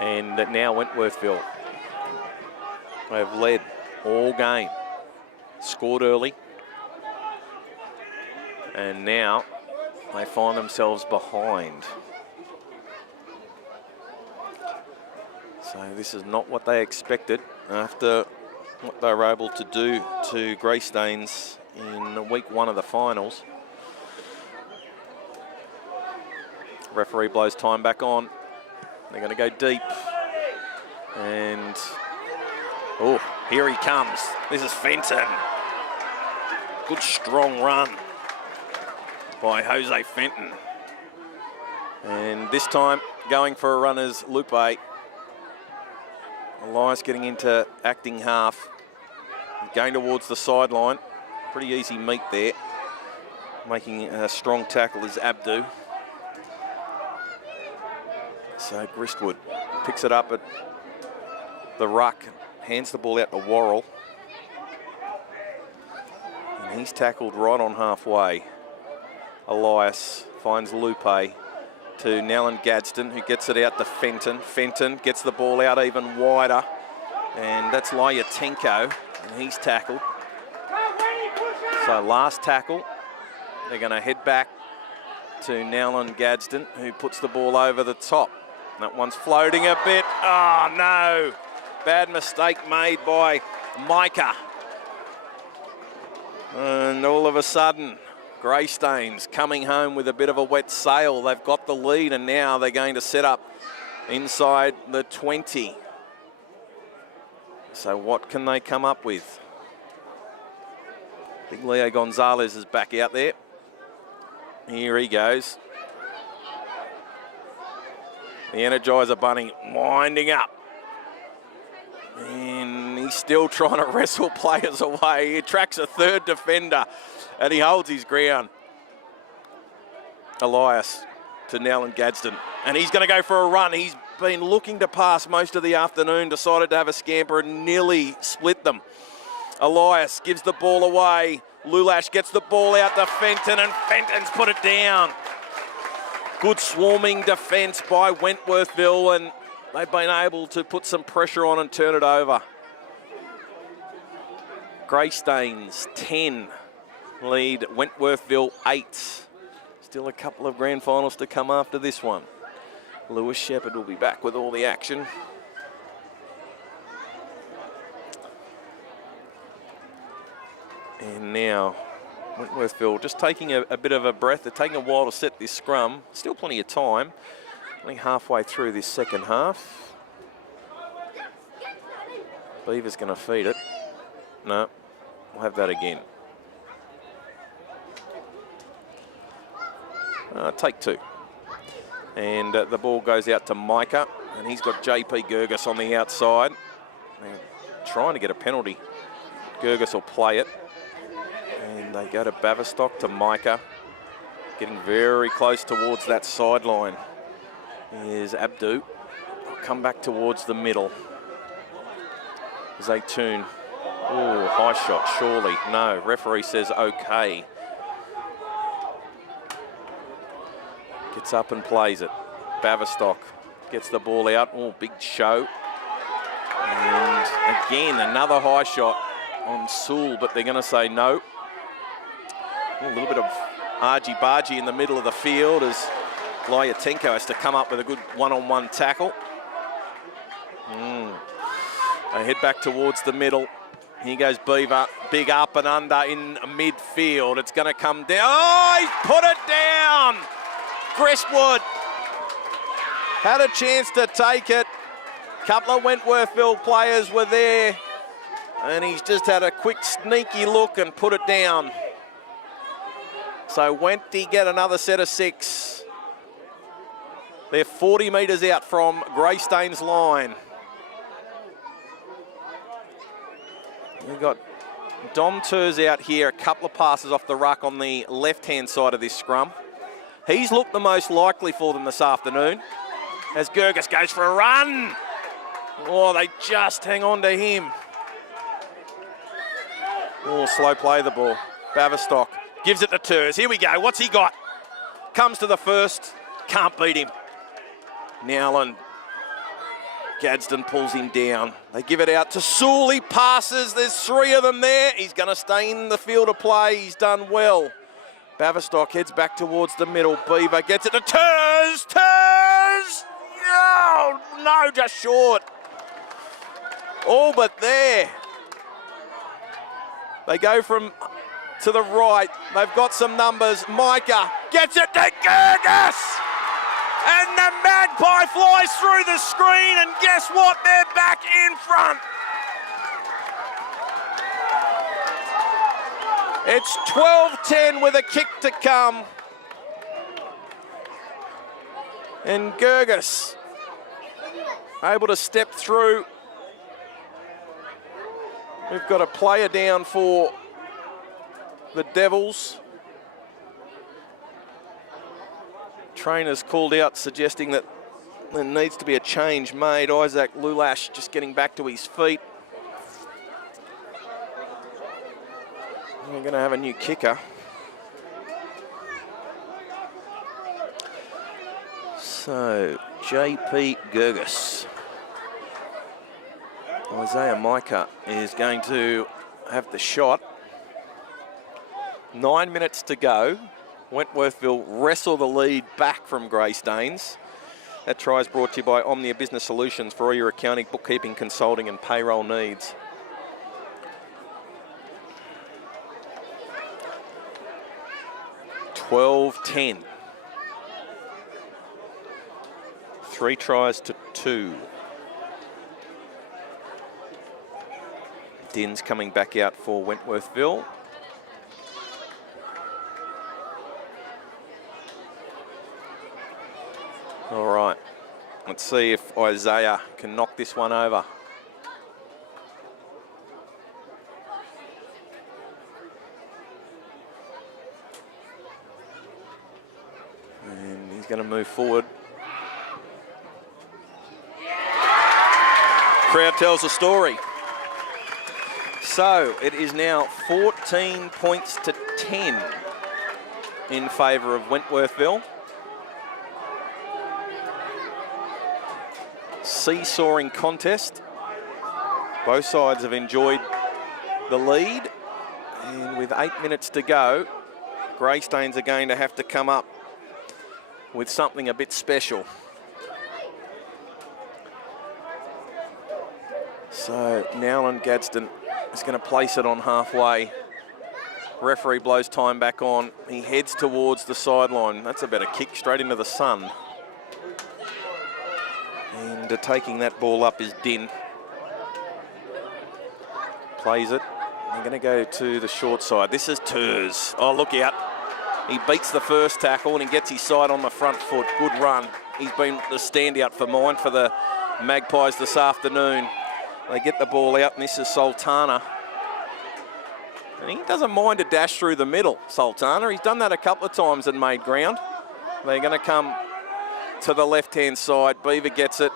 And now Wentworthville have led all game, scored early, and now they find themselves behind. So this is not what they expected after what they were able to do to Greystanes in week 1 of the finals. Referee blows time back on. They're going to go deep. And, oh, here he comes. This is Fenton. Good strong run by Jose Fenton. And this time, going for a run is Lupe. Elias getting into acting half. Going towards the sideline. Pretty easy meet there. Making a strong tackle is Abdu. So Gristwood picks it up at the ruck, hands the ball out to Worrell. And he's tackled right on halfway. Elias finds Lupe to Nellen Gadsden, who gets it out to Fenton. Fenton gets the ball out even wider. And that's Lyatenko, and he's tackled. So last tackle, they're going to head back to Nellen Gadsden, who puts the ball over the top. That one's floating a bit. Oh, no. Bad mistake made by Micah. And all of a sudden, Greystanes coming home with a bit of a wet sail. They've got the lead, and now they're going to set up inside the 20. So what can they come up with? Big Leo Gonzalez is back out there. Here he goes. The Energizer Bunny winding up. And he's still trying to wrestle players away. He attracts a third defender and he holds his ground. Elias to Nellen Gadsden. And he's going to go for a run. He's been looking to pass most of the afternoon, decided to have a scamper and nearly split them. Elias gives the ball away. Lulash gets the ball out to Fenton, and Fenton's put it down. Good swarming defence by Wentworthville, and they've been able to put some pressure on and turn it over. Greystanes 10 lead Wentworthville 8. Still a couple of grand finals to come after this one. Lewis Shepherd will be back with all the action. And now Wentworthville just taking a bit of a breath. They're taking a while to set this scrum. Still plenty of time. Only halfway through this second half. Beaver's going to feed it. No, we'll have that again. Take two. And the ball goes out to Micah. And he's got JP Gergis on the outside. They're trying to get a penalty. Gergis will play it. And they go to Baverstock to Micah. Getting very close towards that sideline. Here's Abdu. They'll come back towards the middle. Zaytoon. Oh, high shot, surely. No, referee says okay. Gets up and plays it. Baverstock gets the ball out. Oh, big show. And again, another high shot on Sewell, but they're going to say no. A little bit of argy-bargy in the middle of the field as Lyatenko has to come up with a good one-on-one tackle. They head back towards the middle. Here goes Beaver, big up and under in midfield. It's going to come down. Oh, he's put it down! Gristwood had a chance to take it. A couple of Wentworthville players were there. And he's just had a quick sneaky look and put it down. So Wenty get another set of 6. They're 40 metres out from Greystanes line. We've got Dom Turs out here, a couple of passes off the ruck on the left-hand side of this scrum. He's looked the most likely for them this afternoon. As Gurgis goes for a run. Oh, they just hang on to him. Oh, slow play the ball. Baverstock gives it to Turs. Here we go. What's he got? Comes to the first. Can't beat him. Nowland. Gadsden pulls him down. They give it out to Sewell. He passes. There's 3 of them there. He's going to stay in the field of play. He's done well. Baverstock heads back towards the middle. Beaver gets it to Turs. Turs! No, just short. All but there. They go from to the right. They've got some numbers. Micah gets it to Gurgis. And the Magpie flies through the screen, and guess what? They're back in front. It's 12-10 with a kick to come. And Gurgis able to step through. We've got a player down for the Devils. Trainer's called out suggesting that there needs to be a change made. Isaac Lulash just getting back to his feet. We're going to have a new kicker. So, JP Gurgis. Isaiah Micah is going to have the shot. 9 minutes to go. Wentworthville wrestle the lead back from Greystanes. That try is brought to you by Omnia Business Solutions for all your accounting, bookkeeping, consulting and payroll needs. $12-10. 3 tries to 2. Din's coming back out for Wentworthville. All right, let's see if Isaiah can knock this one over. And he's going to move forward. Crowd tells the story. So it is now 14 points to 10 in favour of Wentworthville. Seesawing contest. Both sides have enjoyed the lead. And with 8 minutes to go, Greystanes are going to have to come up with something a bit special. So Nowland Gadsden is going to place it on halfway. Referee blows time back on. He heads towards the sideline. That's a better kick straight into the sun. And taking that ball up is Din. Plays it. They're going to go to the short side. This is Turs. Oh, look out. He beats the first tackle and he gets his side on the front foot. Good run. He's been the standout for mine for the Magpies this afternoon. They get the ball out, and this is Sultana. And he doesn't mind a dash through the middle, Sultana. He's done that a couple of times and made ground. They're going to come to the left-hand side. Beaver gets it.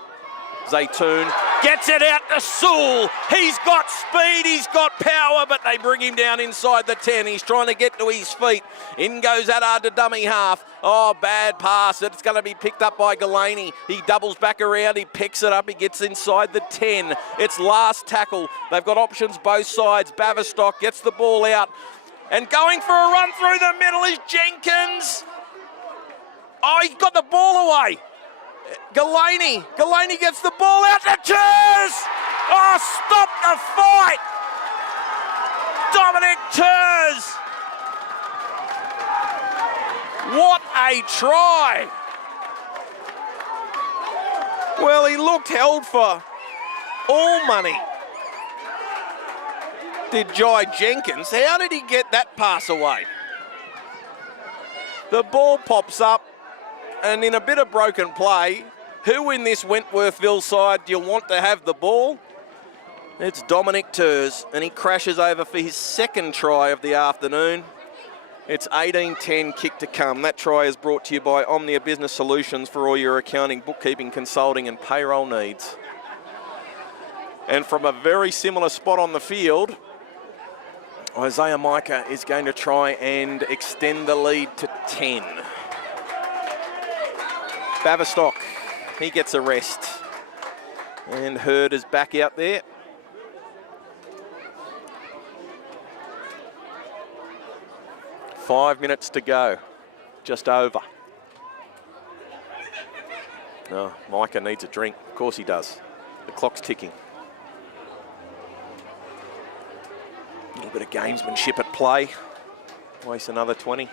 Zaytoon gets it out to Sewell. He's got speed, he's got power, but they bring him down inside the 10. He's trying to get to his feet. In goes Adar to dummy half. Oh, bad pass. It's going to be picked up by Galaney. He doubles back around. He picks it up. He gets inside the 10. It's last tackle. They've got options both sides. Baverstock gets the ball out. And going for a run through the middle is Jenkins. Oh, he got the ball away. Galaney gets the ball out to Turs. Oh, stop the fight. Dominic Turs. What a try. Well, he looked held for all money. Did Jai Jenkins. How did he get that pass away? The ball pops up. And in a bit of broken play, who in this Wentworthville side do you want to have the ball? It's Dominic Turs, and he crashes over for his second try of the afternoon. It's 18-10 kick to come. That try is brought to you by Omnia Business Solutions for all your accounting, bookkeeping, consulting and payroll needs. And from a very similar spot on the field, Isaiah Micah is going to try and extend the lead to 10. Baverstock, he gets a rest. And Hurd is back out there. Five minutes to go, just over. Oh, Micah needs a drink. Of course he does. The clock's ticking. A little bit of gamesmanship at play. Waste another 20.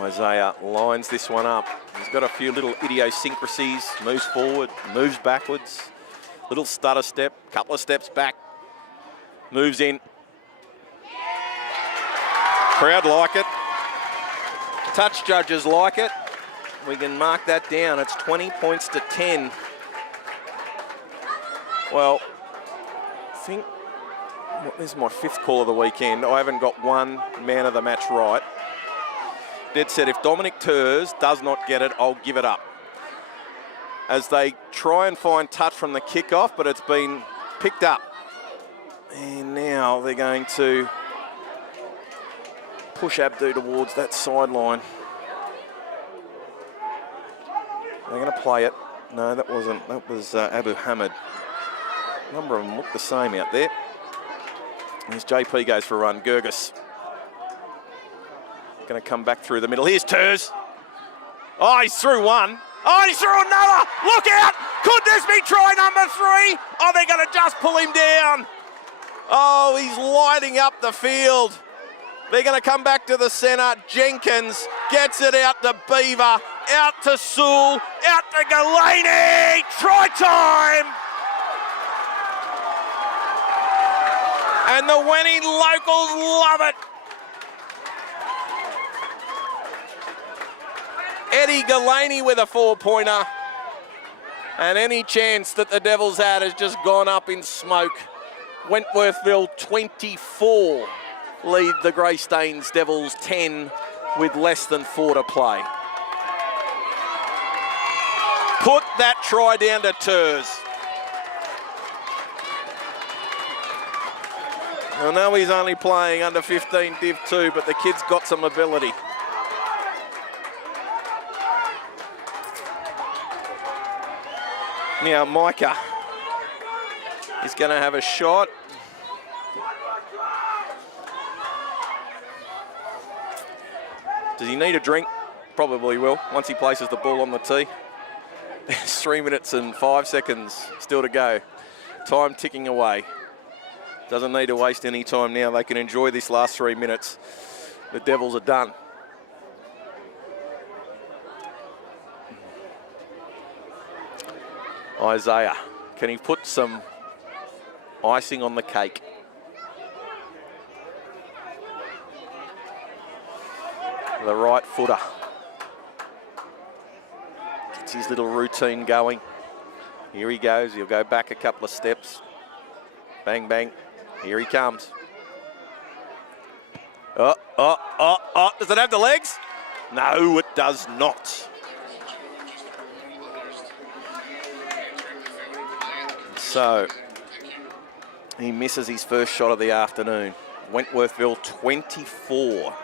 Isaiah lines this one up. He's got a few little idiosyncrasies. Moves forward, moves backwards. Little stutter step, couple of steps back. Moves in. Crowd like it. Touch judges like it. We can mark that down. It's 20 points to 10. Well, I think this is my fifth call of the weekend. I haven't got one man of the match right. Dead set, if Dominic Turs does not get it, I'll give it up. As they try and find touch from the kickoff, but it's been picked up. And now they're going to push Abdu towards that sideline. They're going to play it. No, that wasn't. That was Abu Hamid. A number of them look the same out there. As JP goes for a run, Gurgis going to come back through the middle. Here's Turs. Oh, he's through one. Oh, he's through another. Look out. Could this be try number 3? Oh, they're going to just pull him down. Oh, he's lighting up the field. They're going to come back to the centre. Jenkins gets it out to Beaver, out to Sewell, out to Galaney. Try time. And the winning locals love it. Eddie Galaney with a 4-pointer. And any chance that the Devils had has just gone up in smoke. Wentworthville 24 lead the Greystanes Devils 10 with less than 4 to play. Put that try down to Turs. I know he's only playing under 15 Div 2, but the kid's got some ability. Now Micah is going to have a shot. Does he need a drink? Probably will, once he places the ball on the tee. There's 3 minutes and 5 seconds still to go. Time ticking away. Doesn't need to waste any time now. They can enjoy this last 3 minutes. The Devils are done. Isaiah, can he put some icing on the cake? The right footer. Gets his little routine going. Here he goes. He'll go back a couple of steps. Bang, bang. Here he comes. Oh. Does it have the legs? No, it does not. So, he misses his first shot of the afternoon. Wentworthville 24,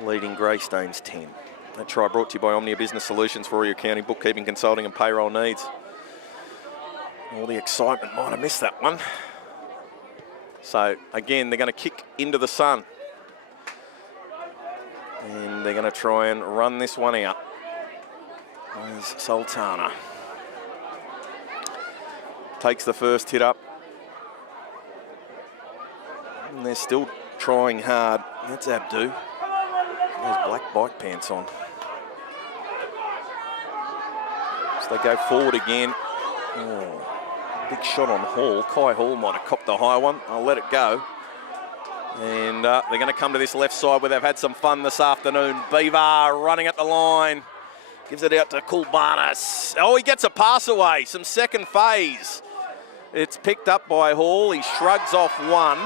leading Greystanes 10. That try brought to you by Omnia Business Solutions for all your accounting, bookkeeping, consulting and payroll needs. All the excitement might have missed that one. So, again, they're going to kick into the sun. And they're going to try and run this one out. There's Sultana. Takes the first hit up. And they're still trying hard. That's Abdu. Those black bike pants on. So they go forward again. Oh, big shot on Hall. Kai Hall might have copped the high one. I'll let it go. And they're going to come to this left side where they've had some fun this afternoon. Beaver running at the line. Gives it out to Kulbanis. Oh, he gets a pass away. Some second phase. It's picked up by Hall. He shrugs off one.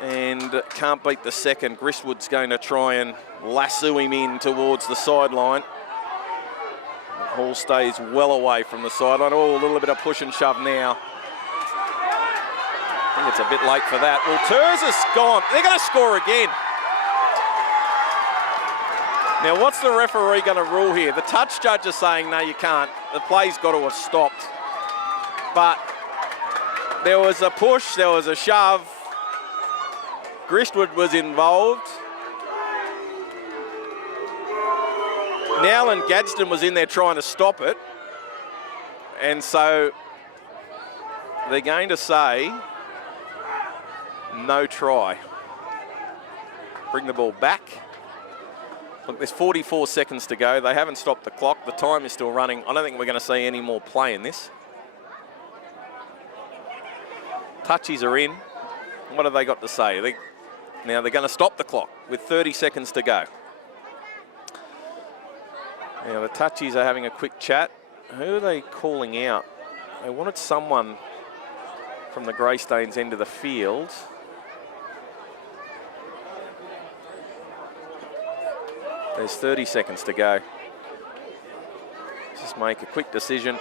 And can't beat the second. Gristwood's going to try and lasso him in towards the sideline. Hall stays well away from the sideline. Oh, a little bit of push and shove now. I think it's a bit late for that. Well, Terza's gone. They're going to score again. Now, what's the referee going to rule here? The touch judge is saying, no, you can't. The play's got to have stopped. But there was a push, there was a shove. Gristwood was involved. Nowlan Gadsden was in there trying to stop it. And so they're going to say no try. Bring the ball back. Look, there's 44 seconds to go. They haven't stopped the clock. The time is still running. I don't think we're going to see any more play in this. Touchies are in. What have they got to say? Now they're going to stop the clock with 30 seconds to go. Now the touchies are having a quick chat. Who are they calling out? They wanted someone from the Greystanes end of the field. There's 30 seconds to go. Just make a quick decision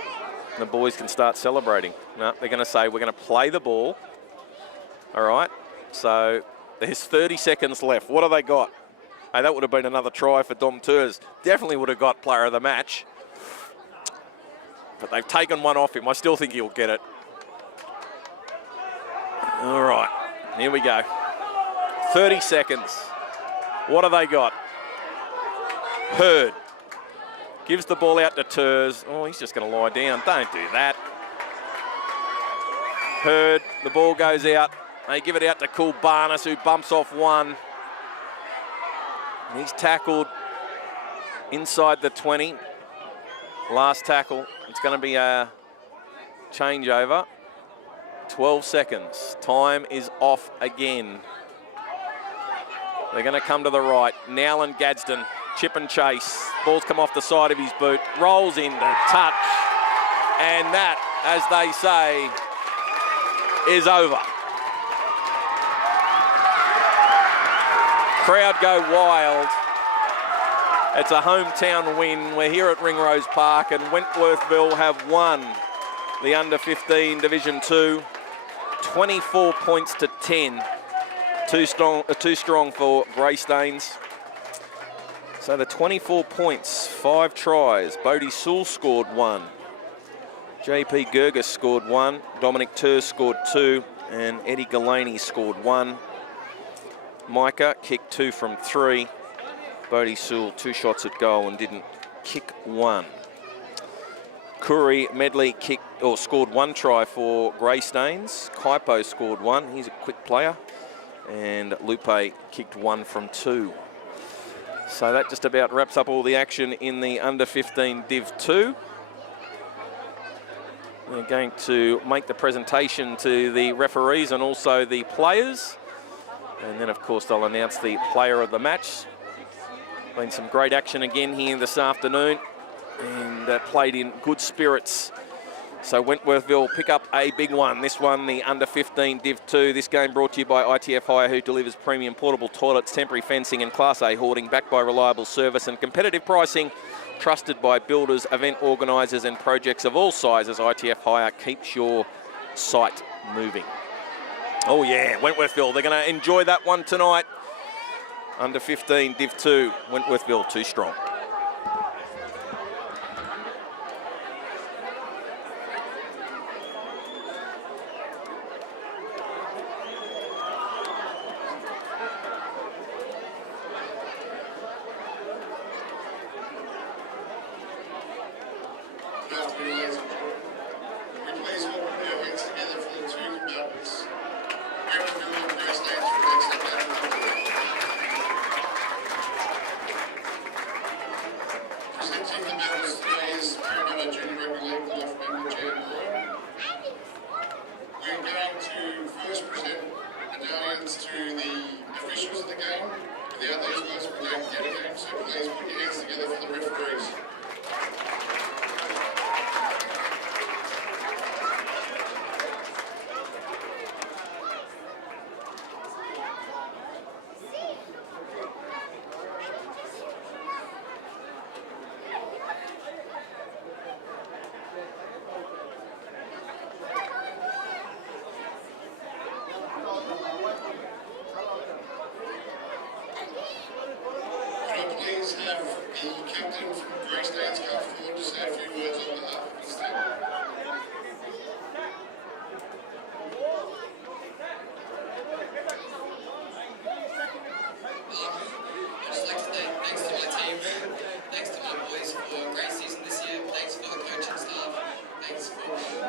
and the boys can start celebrating. No, they're going to say we're going to play the ball. All right, so there's 30 seconds left. What have they got? Hey, that would have been another try for Dom Turs. Definitely would have got player of the match. But they've taken one off him. I still think he'll get it. All right, here we go. 30 seconds. What have they got? Hurd gives the ball out to Turs. Oh, he's just going to lie down. Don't do that. Hurd, the ball goes out. They give it out to Kulbanis, who bumps off one. He's tackled inside the 20. Last tackle. It's going to be a changeover. 12 seconds. Time is off again. They're going to come to the right. Nowlan Gadsden, chip and chase. Ball's come off the side of his boot. Rolls into touch. And that, as they say, is over. Crowd go wild. It's a hometown win. We're here at Ringrose Park and Wentworthville have won the under-15 Division 2. 24 points to 10. Too strong for Greystanes. So the 24 points, 5 tries. Bodie Sewell scored 1. JP Gerges scored 1. Dominic Turs scored 2. And Eddie Galaney scored 1. Micah kicked 2 from 3. Bodie Sewell 2 shots at goal and didn't kick 1. Curry Medley scored 1 try for Greystanes. Kaipo scored 1. He's a quick player. And Lupe kicked 1 from 2. So that just about wraps up all the action in the under-15 Div 2. We're going to make the presentation to the referees and also the players. And then, of course, they'll announce the player of the match. Been some great action again here this afternoon. And played in good spirits. So Wentworthville pick up a big one. This one, the under-15 Div 2. This game brought to you by ITF Hire, who delivers premium portable toilets, temporary fencing and Class A hoarding, backed by reliable service and competitive pricing. Trusted by builders, event organisers and projects of all sizes, ITF Hire keeps your site moving. Oh yeah, Wentworthville, they're going to enjoy that one tonight. Under-15 Div 2, Wentworthville too strong.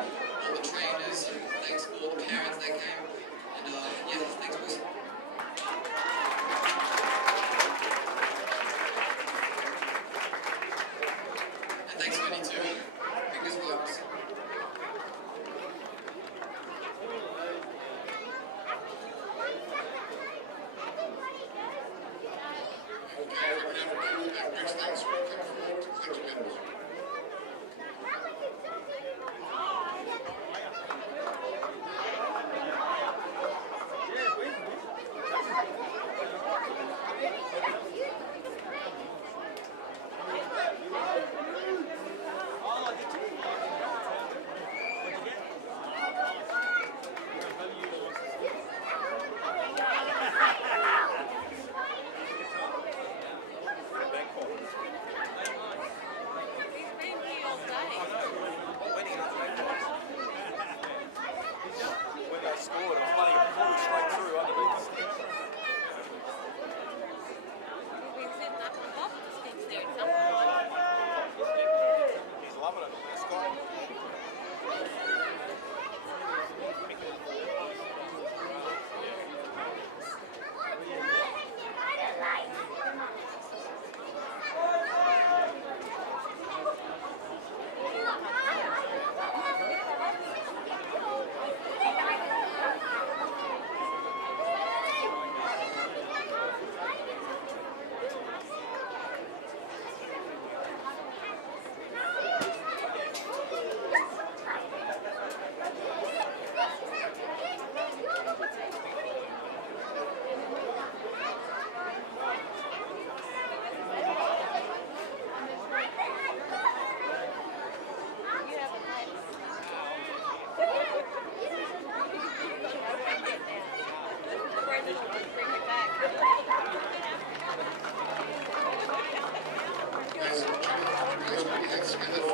all the trainers, and thanks to all the parents that came. And yeah, thanks, boys. And thanks, Vinny, too. Fingers vibes. Okay, we're going to have a call at Greystanes. Come forward.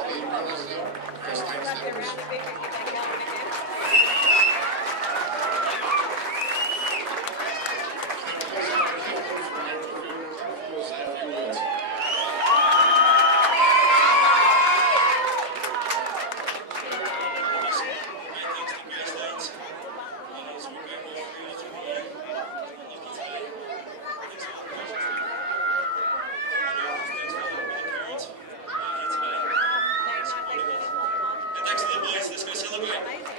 Thank you, members. Thanks to the boys. Let's go celebrate.